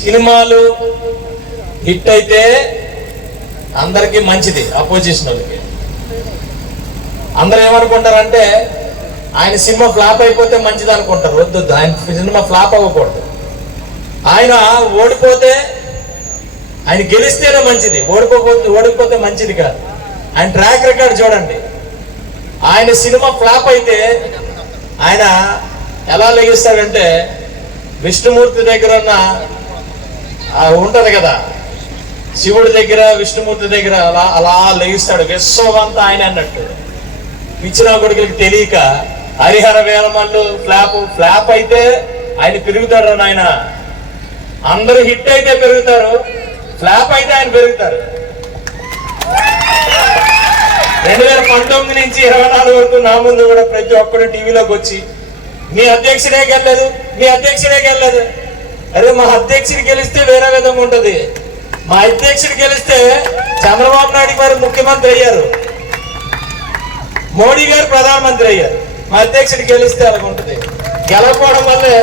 సినిమాలు హిట్ అయితే అందరికీ మంచిది, అపోజిషన్ వాళ్ళకి. అందరూ ఏమనుకుంటారంటే ఆయన సినిమా ఫ్లాప్ అయిపోతే మంచిది అనుకుంటారు. వద్దు, ఆయన సినిమా ఫ్లాప్ అవ్వకూడదు. ఆయన ఓడిపోతే, ఆయన గెలిస్తేనే మంచిది, ఓడిపోతే మంచిది కాదు. ఆయన ట్రాక్ రికార్డ్ చూడండి. ఆయన సినిమా ఫ్లాప్ అయితే ఆయన ఎలా లెగిస్తాడంటే విష్ణుమూర్తి దగ్గర ఉన్న ఉంటది కదా, శివుడి దగ్గర విష్ణుమూర్తి దగ్గర అలా అలా లెగిస్తాడు. విశ్వమంతా ఆయన అన్నట్టు. పిచ్చినా కొడుకులకి తెలియక హరిహర వేలమల్లు ఫ్లాప్ అయితే ఆయన పెరుగుతాడు. ఆయన అందరూ హిట్ అయితే పెరుగుతారు, ఫ్లాప్ అయితే ఆయన పెరుగుతారు. 2019 నుంచి 24 వరకు నా ముందు కూడా ప్రతి ఒక్కరు టీవీలోకి వచ్చి మీ అధ్యక్షుడే గెలలేదు, మీ అధ్యక్షుడే గెలలేదు. అరే, మా అధ్యక్షుడు గెలిస్తే వేరే విధంగా ఉంటది. మా అధ్యక్షుడు గెలిస్తే చంద్రబాబు నాయుడు గారు ముఖ్యమంత్రి అయ్యారు, మోడీ గారు ప్రధానమంత్రి అయ్యారు. మా అధ్యక్షుడు గెలిస్తే అలాగ ఉంటుంది. గెలవకపోవడం వల్లే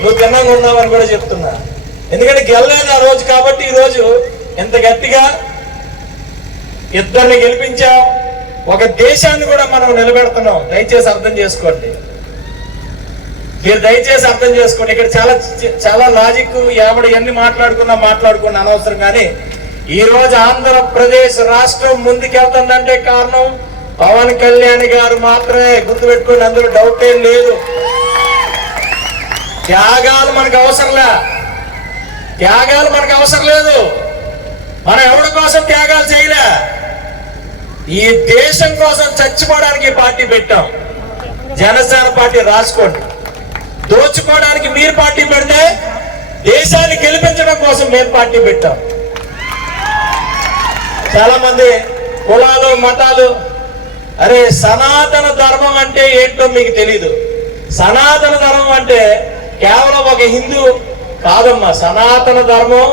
నువ్వు తిన్నంగా ఉన్నావని కూడా చెప్తున్నా. ఎందుకంటే గెలలేదు ఆ రోజు కాబట్టి ఈ రోజు ఎంత గట్టిగా ఇద్దరిని గెలిపించాం, ఒక దేశాన్ని కూడా మనం నిలబెడుతున్నాం. దయచేసి అర్థం చేసుకోండి, మీరు దయచేసి అర్థం చేసుకోండి. ఇక్కడ చాలా లాజిక్ ఎన్ని మాట్లాడుకున్నా అనవసరం. కానీ ఈ రోజు ఆంధ్రప్రదేశ్ రాష్ట్రం ముందుకెళ్తుందంటే కారణం పవన్ కళ్యాణ్ గారు మాత్రమే. గుర్తుపెట్టుకోండి, అందులో డౌట్ ఏం లేదు. త్యాగాలు మనకు అవసరం లేదు. మనం ఎవరి కోసం త్యాగాలు చేయలే, ఈ దేశం కోసం చచ్చిపోవడానికి పార్టీ పెట్టాం. జనసేన పార్టీ రాసుకోండి. దోచుకోవడానికి మీరు పార్టీ పెడితే దేశాన్ని గెలిపించడం కోసం మేము పార్టీ పెట్టాం. చాలా మంది కులాలు మతాలు, అరే సనాతన ధర్మం అంటే ఏంటో మీకు తెలీదు. సనాతన ధర్మం అంటే కేవలం ఒక హిందూ కాదమ్మా. సనాతన ధర్మం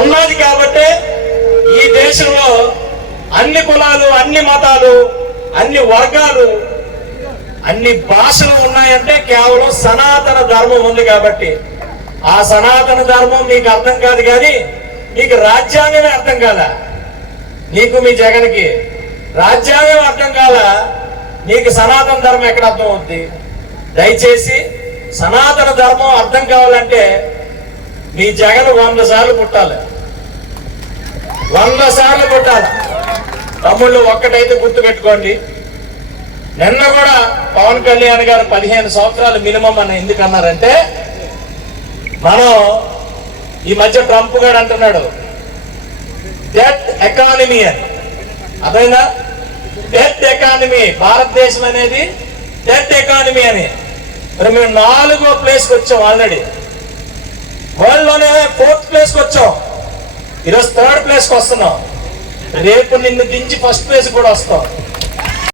ఉన్నది కాబట్టి ఈ దేశంలో అన్ని కులాలు, అన్ని మతాలు, అన్ని వర్గాలు, అన్ని భాషలు ఉన్నాయంటే కేవలం సనాతన ధర్మం ఉంది కాబట్టి. ఆ సనాతన ధర్మం మీకు అర్థం కాదు, కానీ మీకు రాజ్యాంగమే అర్థం కాదా? నీకు మీ జగన్కి రాజ్యాంగం అర్థం కాదా? నీకు సనాతన ధర్మం ఎక్కడ అర్థం అవుద్ది? దయచేసి సనాతన ధర్మం అర్థం కావాలంటే మీ జగన్ 100 సార్లు పుట్టాలి, 100 సార్లు పుట్టాలి. తమ్ముళ్ళు ఒక్కటైతే గుర్తు పెట్టుకోండి, నిన్న కూడా పవన్ కళ్యాణ్ గారు 15 సంవత్సరాలు మినిమం అని ఎందుకు అన్నారంటే, మనం ఈ మధ్య ట్రంప్ గారు అంటున్నాడు డెట్ ఎకానమీ అని. అదైనా డెట్ ఎకానమీ, భారతదేశం అనేది డెట్ ఎకానమీ అని. మరి మేము 4వ ప్లేస్కి వచ్చాం. ఆల్రెడీ వరల్డ్ లోనే 4th ప్లేస్కి వచ్చాం. ఈరోజు 3rd ప్లేస్కి వస్తున్నాం. రేపు నిన్ను దించి 1st ప్లేస్ కూడా వస్తాం.